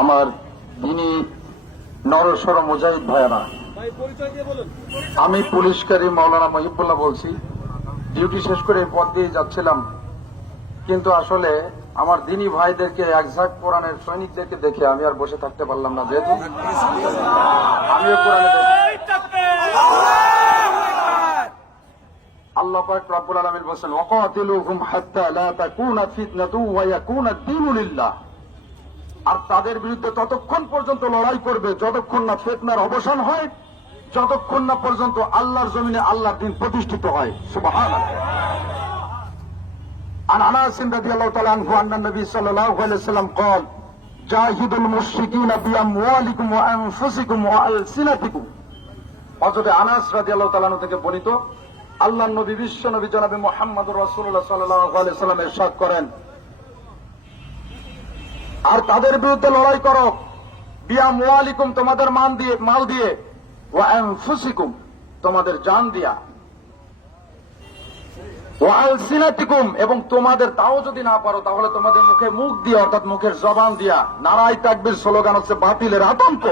আমার দিনী নরসর মুজাহিদ ভাইয়ারা, আমি পুলিশকারী মাওলানা মহিবুল্লাহ বলছি। ডিউটি শেষ করে পথ দিয়ে যাচ্ছিলাম। কিন্তু আসলে আমার দিনী ভাইদেরকে, একঝাক কোরআনের সৈনিকদেরকে দেখে আমি আর বসে থাকতে পারলাম না যেহেতু। আমিও কোরআনে দেখি। আল্লাহ পাক রব্বুল আলামিন বলেন ওয়াকাতিলুহুম হাত্তা লা তাকুনা ফিতনাতু ওয়া ইয়াকুনা ad-দীনু লিল্লাহ আর তাদের বিরুদ্ধে ততক্ষণ পর্যন্ত লড়াই করবে যতক্ষণ না ফেতনার অবসান হয় যতক্ষণ না পর্যন্ত আল্লাহর জমিনে আল্লাহর দিন প্রতিষ্ঠিত হয় সুবহানাল্লাহ عن انس رضي الله تعالى عنه ان النبي صلى الله عليه وسلم قال جاهدوا المشركين باموالكم وانفسكم والسنتكم হযরত আনাস রাদিয়াল্লাহু তাআলা আনহু থেকে বর্ণিত আল্লাহর নবী, বিশ্ব নবী জনাবে সাল্লাল্লাহু আলাইহি সাল্লাম ইরশাদ করেন। আর তাদের বিরুদ্ধে লড়াই করো। বিয়া মুয়ালিকুম তোমাদের মান দিয়ে, মাল দিয়ে ও আনফুসিকুম, তোমাদের জান দিয়া। ও আলসিনাতিকুম, এবং তোমাদের তাও যদি না পারো, তাহলে তোমাদের মুখে মুখ দিয়ে, অর্থাৎ মুখের জবান দিয়া নারাই তাকবির স্লোগান হচ্ছে বাতিলের আতঙ্ক।